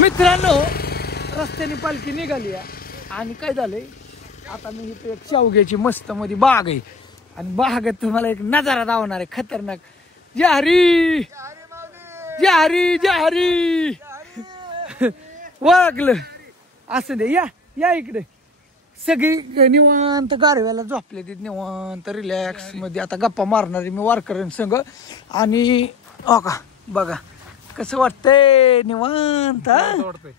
मित्रांनो रस्त्याने पालखी निघाली आणि काय झालंय आता मी इथे एक शेवग्याची मस्त मध्ये बाग आहे आणि बागेत तुम्हाला एक नजारा दावणार आहे खतरनाक. जहरी जहरी जहरी ओळखलं असं दे. या या इकडे सगळी निवांत गारव्याला झोपले ते निवांत रिलॅक्स मध्ये आता गप्पा मारणारे मी वारकऱ्यांसंग. आणि हो का बघा कसं वाटतंय निवांत.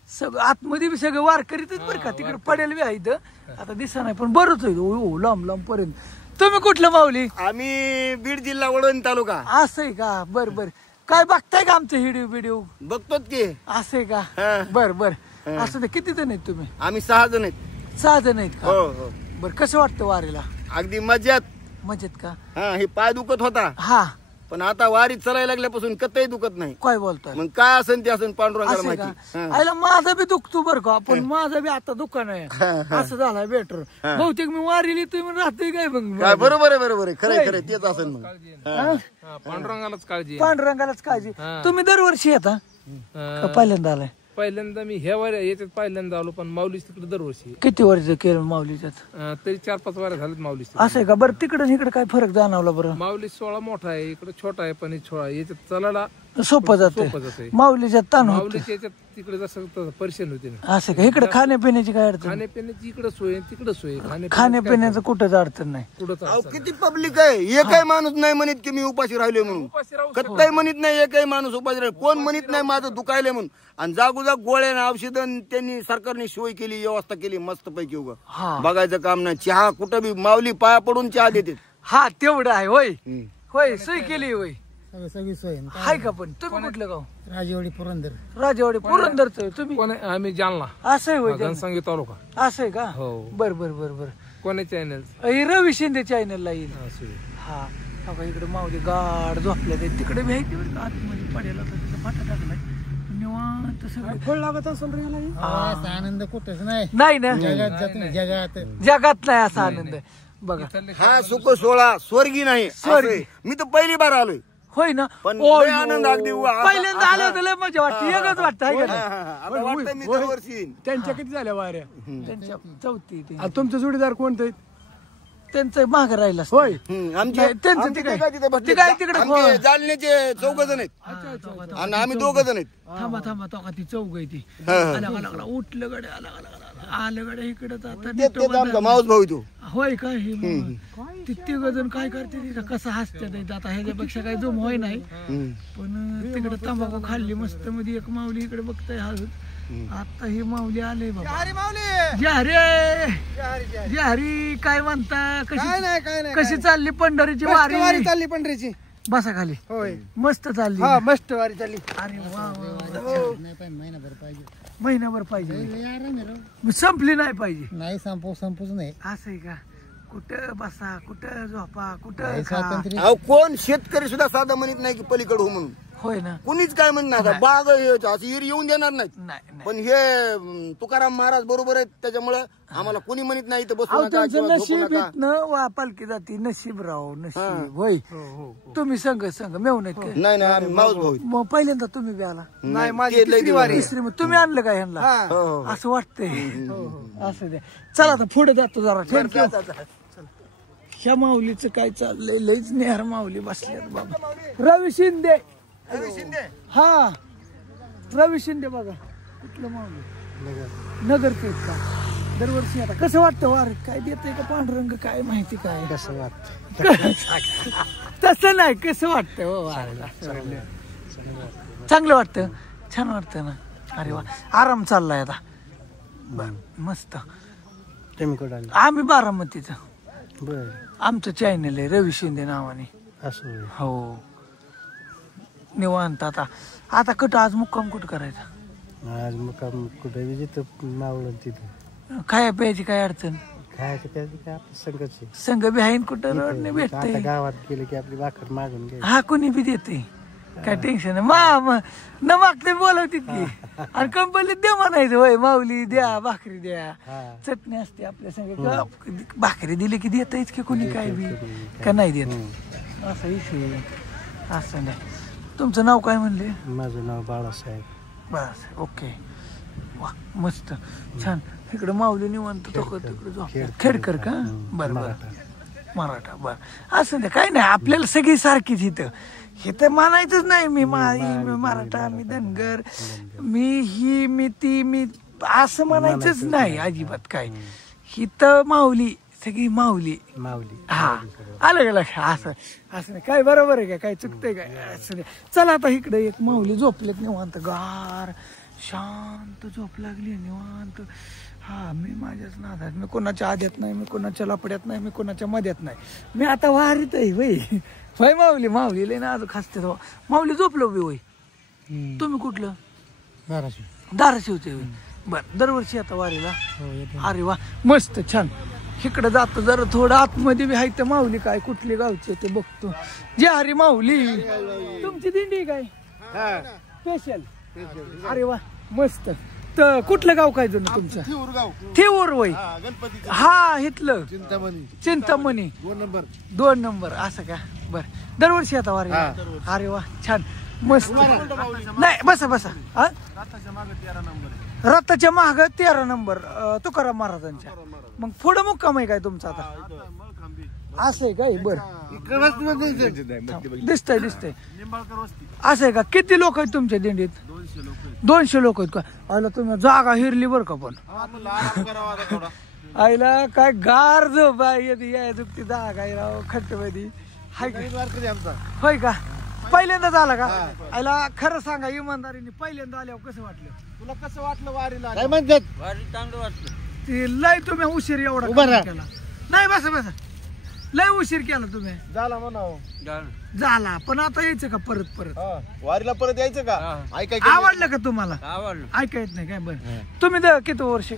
सगळं आतमध्ये बी सगळं वारकरीतच बरं का. तिकडे पडेल बी आहे इथं आता दिसा नाही पण बरंच आहे लांब लांब पर्यंत. तुम्ही कुठलं माऊली? आम्ही बीड जिल्हा वडवणी तालुका. असं आहे का? बर बर. काय बघताय का आमचं व्हिडिओ व्हिडिओ? बघतो की. असं आहे का? बर बर. असं ते किती जण आहेत तुम्ही? आम्ही 6 जण आहेत. 6 जण आहेत का? हो. बर कसं वाटतं वारीला? अगदी मजेत. मजेत का? हे पाय दुखत होता हा पण आता वारीत चलायला लागल्यापासून कतही दुखत नाही. काय बोलताय? मग काय असेल ते असेल पांडुरंगाला असं आहे माहिती. का? आईला माझं बी दुखतो बरं का पण माझं बी आता दुकान आहे असं झालंय बेटर. बहुतेक मी वारीली तुम्ही राहतोय काय मग? काय बरोबर आहे बरोबर आहे खरंय खरंय तेच असेल मग. पांडुरंगालाच काळजी. पांडुरंगालाच काळजी. तुम्ही दरवर्षी येता का पहिल्यांदा आलाय? पहिल्यांदा मी ह्या वाऱ्या याच्यात पहिल्यांदा आलो पण माऊलीच तिकडे दरवर्षी. किती वर्ष केलं माऊलीच्यात? तरी 4-5 वाऱ्या झालेत माऊलीच. असं आहे का? बरं तिकडे इकडे काय फरक जाणवला बरं? माऊली 16 मोठा आहे इकडे छोटा आहे पण याच्यात चलायला सोपं जाते. माऊलीच्यात ताण होत. माऊलीच्या याच्यात तिकडे जसं परिचय होते ना. असं का? इकडे खाण्यापिण्याची काय अडचण? खाण्यापिण्याची इकडे सोय तिकडे सोय. खाण्यापिण्याचं कुठंच अडचण नाही. कुठं किती पब्लिक आहे. एकही माणूस नाही म्हणत की मी उपाशी राहिलोय म्हणून. कत्ताही म्हणत नाही एकही माणूस उपाशी राहिलो. कोण म्हणत नाही माझं दुखायलंय म्हणून. आणि जागोजाग गोळ्या औषधं त्यांनी सरकारने सोय केली व्यवस्था केली मस्त पैकी. उगा बघायचं काम नाही. चहा कुठं बी माऊली पाया पडून चहा देते. हा तेवढं आहे. होय होय सोय केली होय. सगळी सोय हाय का? पण तुम्ही कुठलं गाव? राजेवाडी पुरंदर. राजेवाडी पुरंदरचं तुम्ही? कोण आहे? आम्ही जालना. असं आहे होय. घनसावंगी तालुका. असं आहे का? हो. बर बर बर बर. कोणी चॅनल? रवी शिंदे चॅनलला येईल. हा बघा इकडे माऊली गाड झोपल्या ते तिकडे भ्यायची बरं का. आतमध्ये पडेल आता तिथं फाटा टाकलाय निवांत सगळं. फळ लागत असेल रे. आनंद कुठंच नाही. नाही ना जगात जात नाही. जगात नाही असा आनंद. बघा हा सुख सोळा स्वर्गी नाही. स्वर्गी मी तर पहिली बार आलोय. होय ना. पण लय आनंद अगदी. पहिल्यांदा आलं होतं लय मजा वाटते. एकच वाटतं आहे का? आता वाटतंय मी दरवर्षी येईन. त्यांच्या किती झाल्या वाऱ्या? त्यांच्या 4थी. तुमचं जोडीदार कोणतं आहे? त्यांचं माग राहिलं असतं. होय आमचे त्यांचं आमचे ते काय? तिथे बसले. ते काय तिकडे? आमचे जालन्याचे 4 जण आहेत आणि आम्ही 2 जण आहेत. थांबा थांबा तो का ती चौक आहे ती. आला लागला उठलं गडे आलं गडे इकडे तेच आमचा माऊस भाऊ तो. होय का? हे तिघ जण काय करते तिथं कसं हसते. आता ह्याच्यापेक्षा काही जम होय नाही पण तिकडे तंबाखू खाल्ली मस्त मध्ये. एक माऊली इकडे बघताय हळूच. आता ही माऊली आले बाबा. हरी काय म्हणता? कशी चालली पंढरीची वारी? चालली पंढरीची. बसा खाली. होय मस्त चालली. हा मस्त वारी चालली. अरे वा. महिनाभर महिनाभर पाहिजे. संपली नाही पाहिजे. नाही संपूच नाही. असं आहे का? कुठं बसा कुठं झोपा कुठं खा. अहो कोण शेतकरी सुद्धा साधा म्हणत नाही की पलीकडे हो म्हणून. होय ना. कुणीच काय म्हणणार नाही. बाग असं येऊन देणार नाहीत. नाही पण हे तुकाराम महाराज बरोबर आहेत त्याच्यामुळे आम्हाला कोणी म्हणत नाही इथं बसू नका किंवा झोपू नशीब नका. वा पालखी जाती नशीब राव नशीब. होय तुम्ही संघ मेव नाही. नाही नाही आम्ही माऊस भाऊ आहेत. मग पहिल्यांदा तुम्ही बी आला? नाही माझी तिसरी वारी. तिसरी. तुम्ही आणलं का ह्यांना? असं वाटतंय. असं द्या. चला आता पुढे जातो जरा. ह्या माऊलीचं काय चाललंय? लयच नेहर माऊली बसल्यात बाबा. रवी शिंदे. हा रवी शिंदे बघा. कुठलं माऊली? नगरचे का? दरवर्षी आता कसं वाटतं वारीत? काय देतंय का पांडुरंग काय माहिती? काय कसं वाटतं? तसं नाही कसं वाटतं हो वारीला? चांगलं वाटतं. छान वाटतं ना. अरे वा आराम चाललाय आता. मस्त. आम्ही बारामतीचं. आमचं चॅनल आहे रवी शिंदे नावाने. हो निवांत. आता कुठं आज मुक्काम कुठं करायचा? आज मुक्काम कुठे जिथं मावळ तिथं. खाया प्यायची काय अडचण? खायचं त्याचं काय आपलं संघच. संघ बी आहे कुठं रोडने भेटते. गावात गेलं की आपली भाकर मागून घ्यायची. हा कुणी बी देते काय टेन्शन नाही. न मागते बोलवते की. आणि कंपनीत द्या म्हणायचं. होय माऊली द्या भाकरी द्या चटणी असते आपल्या संग. भाकरी दिली की देतायच की कुणी काय बी का नाही देत असं इशू. असं नाही. तुमचं नाव काय म्हणले? माझं नाव बाळासाहेब. बस ओके. वा मस्त छान. इकडे माऊली निवांत तिकडे झोपल्या. खेडकर का? बरं मराठा. बरं असं नाही काय नाही, आपल्याला सगळी सारखीच इथं. हे तर मानायचंच नाही मी मराठा, मी धनगर, मी ती असं म्हणायचंच नाही अजिबात. काय ही तर माऊली, सगळी माऊली. हा आलं गेलं. असं नाही काय, बरोबर आहे का? काय चुकतंय काय? असं नाही. चला आता इकडे एक माऊली झोपलेत निवांत, गार शांत झोप लागली निवांत. हा मी माझ्याच नादात, मी कोणाच्या आद्यात नाही, मी कोणाच्या लपड्यात नाही, मी कोणाच्या मध्यात नाही. मी आता वारीत आहे वय माऊली लय ना अजून खासते. माऊली झोपलो बी वय. तुम्ही कुठलं? धाराशिवचे. बर दरवर्षी आता वारीला? अरे वा मस्त छान. इकडे जातो जरा थोडं आतमध्ये बी आहे तर माऊली काय कुठली गावचे ते बघतो. जे हरी माऊली तुमची दिंडी काय स्पेशल? अरे वा मस्त. तर कुठलं गाव काय जण तुमचं? थेऊर वय. हा इथलं चिंतामणी 2 नंबर असं का? बर दरवर्षी आता वारी. अरे वा छान मस्त. नाही बसा. रथाच्या माग 13 नंबर तुकाराम महाराजांच्या. मग पुढं मुक्काम आहे काय तुमचा आता? असं आहे काय? बर दिसतंय असं आहे का? किती लोक आहेत तुमच्या दिंडीत? 200 लोक आहेत का? आयला तुम्ही जागा हिरली बर का? पण आईला काय गार झोप आहे ती जागा आहे राव खट्टमध्ये. होय का? पहिल्यांदाच आला का? आयला खरं सांगा इमानदारीने, पहिल्यांदा आल्यावर कसं वाटलं तुला? कसं वाटलं वारीला? काय म्हणतात? वारी चांगलं वाटलं. ते लय तुम्ही उशीर एवढा केला नाही. बसा लय उशीर केला तुम्ही. झाला पण आता यायचं का परत वारीला परत यायचं का? आवडलं का तुम्हाला? आवडलं. ऐका येत नाही काय? बरं तुम्ही किती वर्ष?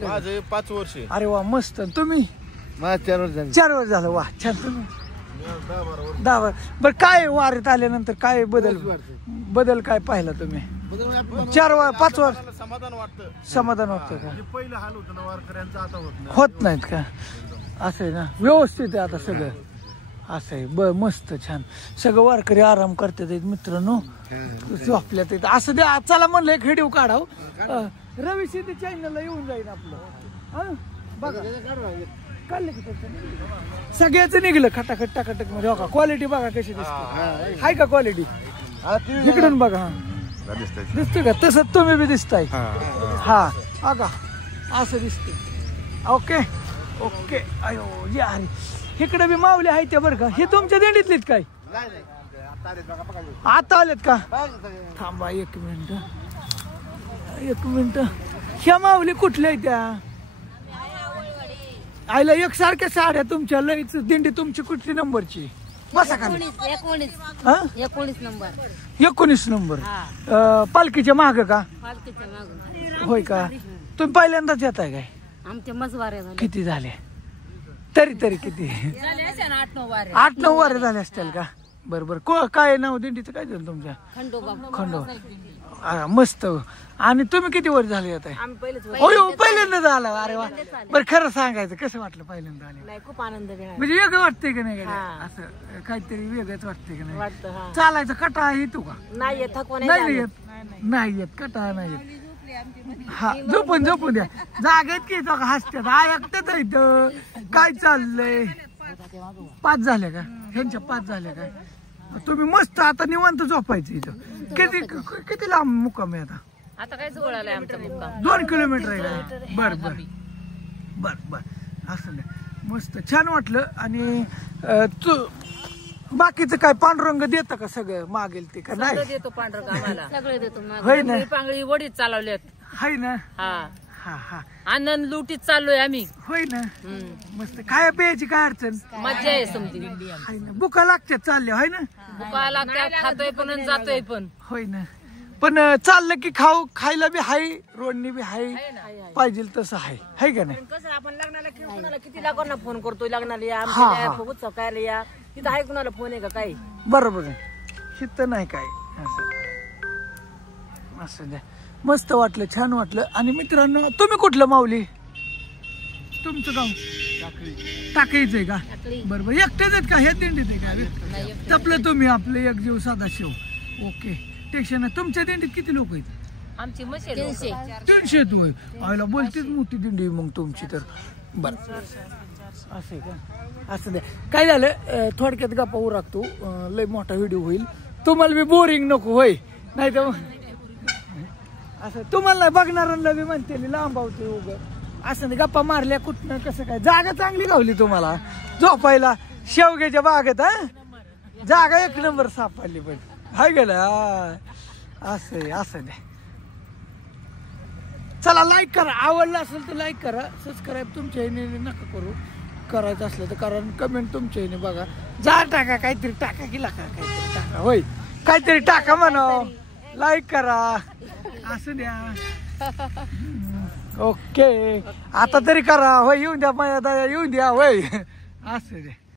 5 वर्ष. अरे वा मस्त. तुम्ही? 4 वर्ष. 4 वर्ष झालं. वा छान. तुम्ही 10 वर्ष. बरं काय वारीत आल्यानंतर काय बदल काय पाहिला तुम्ही? 5 वर्ष समाधान वाटतं का? पहिलं हाल होतं ना वारकऱ्यांचा, आता होत नाहीत का? असं आहे ना, व्यवस्थित आहे आता सगळं. असं आहे मस्त छान. सगळं वारकरी आराम करतात मित्रांनो, झोपल्यात येत. असं द्या. चला म्हणलं एक व्हिडिओ काढाव. रवी सिद्धी चॅनलला येऊन जाईल आपलं. बघा काढलं की सगळ्याच निघलं खटाखट मध्ये. बघा क्वालिटी बघा कशी दिसते. हाय का क्वालिटी? इकडून बघा. दिसतंय का? तसं तुम्ही बी दिसताय. हा बघा असं दिसतंय. ओके अयो जे आहे. इकडे बी माऊली आहे त्या बरं का? हे तुमच्या दिंडीतलीत काय? आता आलेत का? थांबा 1 मिनिट. ह्या माऊली कुठल्या आहेत त्या? आईला एकसारख्या साड्या तुमच्या. लईच दिंडी तुमची कुठली नंबरची? बसा का? 19 नंबर. पालखीच्या माग का? होय का? तुम्ही पहिल्यांदाच येत आहे काय? आमच्या मजवारे किती झाले तरी किती? 8-9 वारे झाले असतील का? बरोबर. काय नाव दिंडीचं काय झालं तुमच्या? खंडोबा. मस्त. आणि तुम्ही किती वर्ष झाले येत आहे? पहिल्यांदा झाला. अरे वा. बरं खरं सांगायचं कसं वाटलं पहिल्यांदा आले? खूप आनंद म्हणजे वेगळं वाटतंय का नाही? असं काहीतरी वेगळंच वाटतंय का नाही? चालायचं कटाळा येतो का? नाही येत कटाळा नाही येत. हा झोपून द्या. जागेत की हसत्यात ऐकतात इथं काय चाललंय. 5 झाले का? ह्यांच्या 5 झाले काय? तुम्ही मस्त आता निवांत झोपायचं इथं. किती लांब मुक्काम आहे आता काय जवळ आलाय आमचा मुक्काम? 2 किलोमीटर आहे का? बर असं नाही. मस्त छान वाटलं. आणि तू बाकीचं काय पांडुरंग देतं का? सगळं मागेल ते का? नाही देतो पांडुरंग आम्हाला. सगळे देतो. होय ना? पांगळी वडीत चालवल्यात. हाय ना? हा आनंद लुटीत चाललोय आम्ही. होय ना? मस्त. खाया प्यायची काय अडचण? मजा आहे समजी. बुका लागतात चालले होय ना? बुका लागतात. खातोय पण आणि जातोय पण. होय ना? पण चाललं की खायला बी हाय, रोडनी बी हाय, पाहिजे तसं हाय का नाही? कसं आपण लग्नाला किती लागणार फोन करतोय. लग्नाला या, आमच्या उत्सव करायला या. तिथं आहे कुणाला फोन आहे का? काही बरोबर आहे. हित नाही काय. असं द्या. मस्त वाटलं, छान वाटलं. आणि मित्रांनो तुम्ही कुठलं माऊली? तुमचं गाव टाकायचं आहे का? बरोबर. एकटेच आहेत का? हे दिंडीत आहे का? तपलं तुम्ही आपलं एक जीव सदाशिव. ओके टेन्शन नाही. तुमच्या दिंडीत किती लोक आहेत? आमची मशी 300 होय आईला बोलतेच मोठी दिंडी मग तुमची तर बर असं आहे का असं द्या काय झालं थोडक्यात गप्पा उरकतो लय मोठा व्हिडिओ होईल तुम्हाला बी बोरिंग नको होय नाही तर असं तुम्हाला बघणाऱ्यांना बी म्हणते लांबावते उगं असं नाही गप्पा मारल्या कुठनं कसं काय जागा चांगली गावली तुम्हाला झोपायला शेवग्याच्या बागेत हा जागा एक नंबर सापडली पण हाय गेलं असं द्या चला लाईक करा आवडलं असेल तर लाईक करा सबस्क्राईब तुमच्या ह्याने नका करू करायचं असलं तर कारण कमेंट तुमच्या ह्याने बघा जा टाका काहीतरी टाका की लाका काहीतरी टाका होय काहीतरी टाका म्हणा लाईक करा असं द्या ओके आता तरी करा होय येऊन द्या माझ्या येऊन द्या होय असं द्या